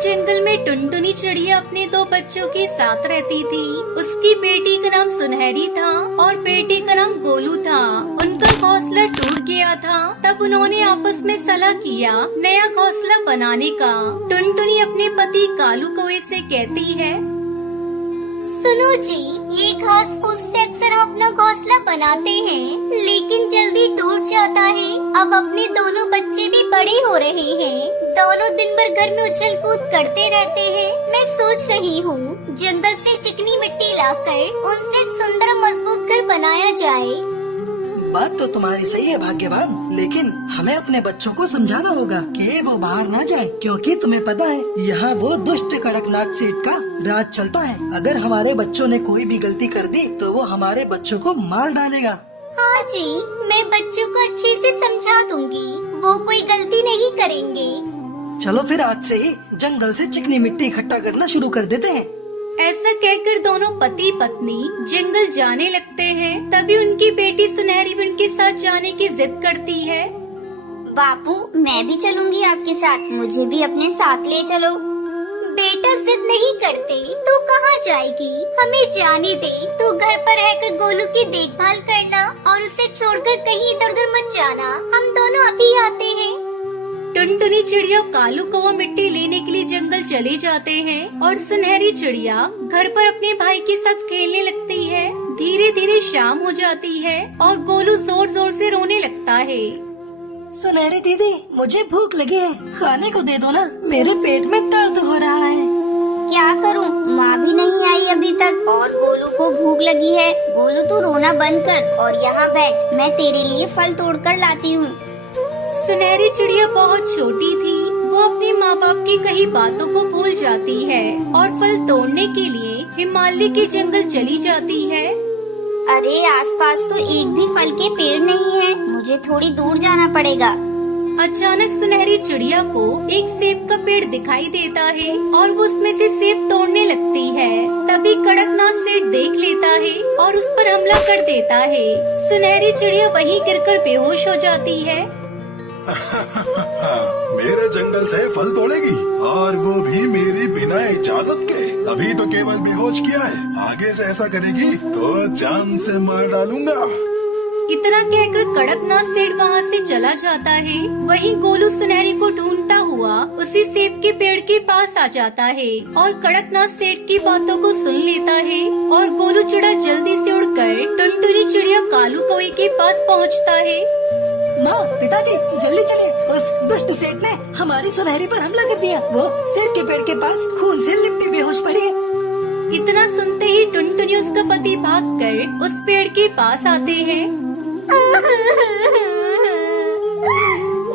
जंगल में टुनटुनी चिड़िया अपने दो बच्चों के साथ रहती थी। उसकी बेटी का नाम सुनहरी था और बेटे का नाम गोलू था। उनका घोंसला टूट गया था। तब उन्होंने आपस में सलाह किया नया घोंसला बनाने का। टुनटुनी अपने पति कालू कौवे से कहती है, सुनो जी, ये घास फूस से अक्सर हम अपना घोंसला बनाते हैं, लेकिन जल्दी टूट जाता है। अब अपने दोनों बच्चे भी बड़े हो रहे हैं, दोनों दिन भर घर में उछल कूद करते रहते हैं। मैं सोच रही हूँ जंगल से चिकनी मिट्टी लाकर उनसे एक सुंदर मजबूत घर बनाया जाए। बात तो तुम्हारी सही है भाग्यवान, लेकिन हमें अपने बच्चों को समझाना होगा कि वो बाहर ना जाएं, क्योंकि तुम्हें पता है यहाँ वो दुष्ट कड़कनाथ सेठ का राज चलता है। अगर हमारे बच्चों ने कोई भी गलती कर दी तो वो हमारे बच्चों को मार डालेगा। हाँ जी, मैं बच्चों को अच्छे से समझा दूंगी, वो कोई गलती नहीं करेंगे। चलो फिर आज से ही जंगल से चिकनी मिट्टी इकट्ठा करना शुरू कर देते हैं। ऐसा कहकर दोनों पति पत्नी जंगल जाने लगते हैं। तभी उनकी बेटी सुनहरी भी उनके साथ जाने की जिद करती है। बापू, मैं भी चलूंगी आपके साथ, मुझे भी अपने साथ ले चलो। बेटा जिद नहीं करते तो कहाँ जाएगी, हमें जाने दे। तो घर पर रहकर गोलू की देखभाल करना और उसे छोड़कर कहीं इधर उधर मत जाना। हम दोनों अभी आते हैं। टुनटुनी चिड़िया कालू कौवा मिट्टी लेने के लिए जंगल चले जाते हैं और सुनहरी चिड़िया घर पर अपने भाई के साथ खेलने लगती है। धीरे धीरे शाम हो जाती है और गोलू जोर जोर से रोने लगता है। सुनहरी दीदी, मुझे भूख लगी है, खाने को दे दो ना, मेरे पेट में दर्द हो रहा है। क्या करूं, माँ भी नहीं आई अभी तक और गोलू को भूख लगी है। गोलू तू रोना बंद कर और यहाँ बैठ, मैं तेरे लिए फल तोड़कर लाती हूँ। सुनहरी चिड़िया बहुत छोटी थी, वो अपने माँ बाप की कई बातों को भूल जाती है और फल तोड़ने के लिए हिमालय के जंगल चली जाती है। अरे आसपास तो एक भी फल के पेड़ नहीं है, मुझे थोड़ी दूर जाना पड़ेगा। अचानक सुनहरी चिड़िया को एक सेब का पेड़ दिखाई देता है और वो उसमें से सेब तोड़ने लगती है। तभी कड़कनाथ सेठ देख लेता है और उस पर हमला कर देता है। सुनहरी चिड़िया वहीं गिरकर बेहोश हो जाती है। मेरे जंगल से फल तोड़ेगी और वो भी मेरी बिना इजाजत के। अभी तो केवल बेहोश किया है, आगे से ऐसा करेगी तो जान से मार डालूंगा। इतना कहकर कड़कनाथ सेठ वहाँ से चला जाता है। वहीं गोलू सुनहरी को ढूंढता हुआ उसी सेब के पेड़ के पास आ जाता है और कड़कनाथ सेठ की बातों को सुन लेता है और गोलू चिड़ा जल्दी से उड़कर टुनटुनी चिड़िया कालू कौवे के पास पहुँचता है। माँ, पिताजी, जल्दी चले, उस दुष्ट सेठ ने हमारी सुनहरी पर हमला कर दिया। वो सेब के पेड़ के पास खून से लिपटी बेहोश पड़ी है। इतना सुनते ही टुनटुनी उसका पति भागकर उस पेड़ के पास आते हैं।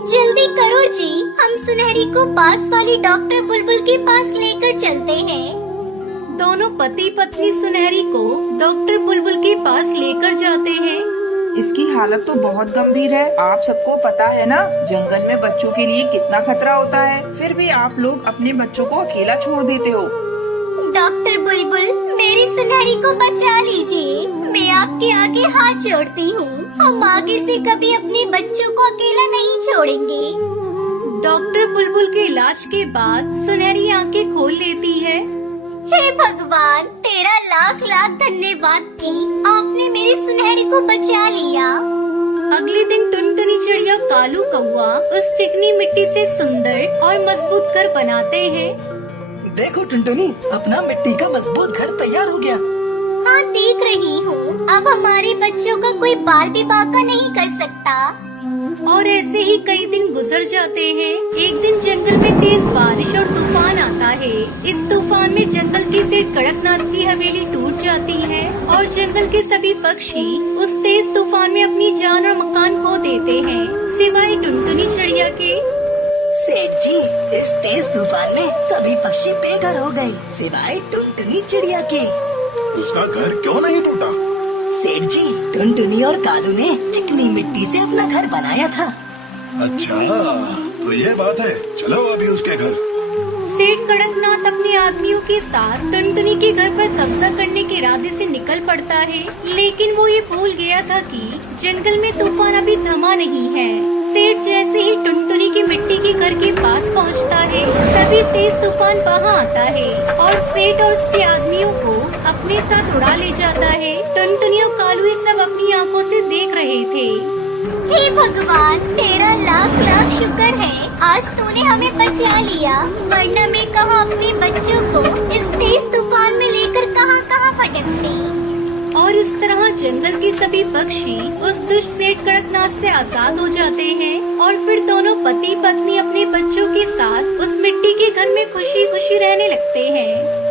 जल्दी करो जी, हम सुनहरी को पास वाली डॉक्टर बुलबुल के पास लेकर चलते हैं। दोनों पति पत्नी सुनहरी को डॉक्टर बुलबुल के पास लेकर जाते हैं। इसकी हालत तो बहुत गंभीर है। आप सबको पता है ना, जंगल में बच्चों के लिए कितना खतरा होता है, फिर भी आप लोग अपने बच्चों को अकेला छोड़ देते हो। डॉक्टर बुलबुल, मेरी सुनहरी को बचा लीजिए, मैं आपके आगे हाथ जोड़ती हूँ। हम आगे से कभी अपने बच्चों को अकेला नहीं छोड़ेंगे। डॉक्टर बुलबुल के इलाज के बाद सुनहरी आंखें खोल लेती है। हे भगवान, तेरा लाख लाख धन्यवाद कि आपने मेरी सुनहरी को बचा लिया। अगले दिन टुनटुनी चिड़िया कालू कौवा उस चिकनी मिट्टी से सुंदर और मजबूत घर बनाते हैं। देखो टुनटुनी, अपना मिट्टी का मजबूत घर तैयार हो गया। हाँ, देख रही हूँ। अब हमारे बच्चों का कोई बाल भी बांका नहीं कर सकता। और ऐसे ही कई दिन गुजर जाते हैं। एक दिन जंगल में तेज बारिश और तूफान आता है। इस तूफान में जंगल के सेठ कड़कनाथ की हवेली टूट जाती है और जंगल के सभी पक्षी उस तेज तूफान में अपनी जान और मकान खो देते हैं, सिवाय टुनटुनी चिड़िया के। सेठ जी, इस तेज तूफान में सभी पक्षी बेघर हो गए, सिवाय टुनटुनी चिड़िया के। उसका घर क्यों नहीं टूटा? सेठ जी, टुनटुनी और कालू ने चिकनी मिट्टी से अपना घर बनाया था। अच्छा, तो ये बात है, चलो अभी उसके घर। सेठ कड़कनाथ अपने आदमियों के साथ टुनटुनी के घर पर कब्जा करने के इरादे से निकल पड़ता है, लेकिन वो ये भूल गया था कि जंगल में तूफान अभी थमा नहीं है। सेठ जैसे ही टुनटुनी की मिट्टी के घर के पास पहुंचता है, तभी तभी तेज तूफान वहाँ आता है और सेठ और उसके आदमियों को अपने साथ उड़ा ले जाता है। टुनटुनी और कालू ये सब अपनी आंखों से देख रहे थे। हे भगवान, तेरा लाख लाख शुक्र है, आज तूने हमें बचा लिया, वरना मैं कहाँ अपने बच्चों को इस तेज तूफान में लेकर कहाँ कहाँ भटकते। और इस तरह जंगल के सभी पक्षी उस दुष्ट सेठ कड़कनाथ से आजाद हो जाते हैं और फिर दोनों पति पत्नी अपने बच्चों के साथ उस मिट्टी के घर में खुशी खुशी रहने लगते हैं।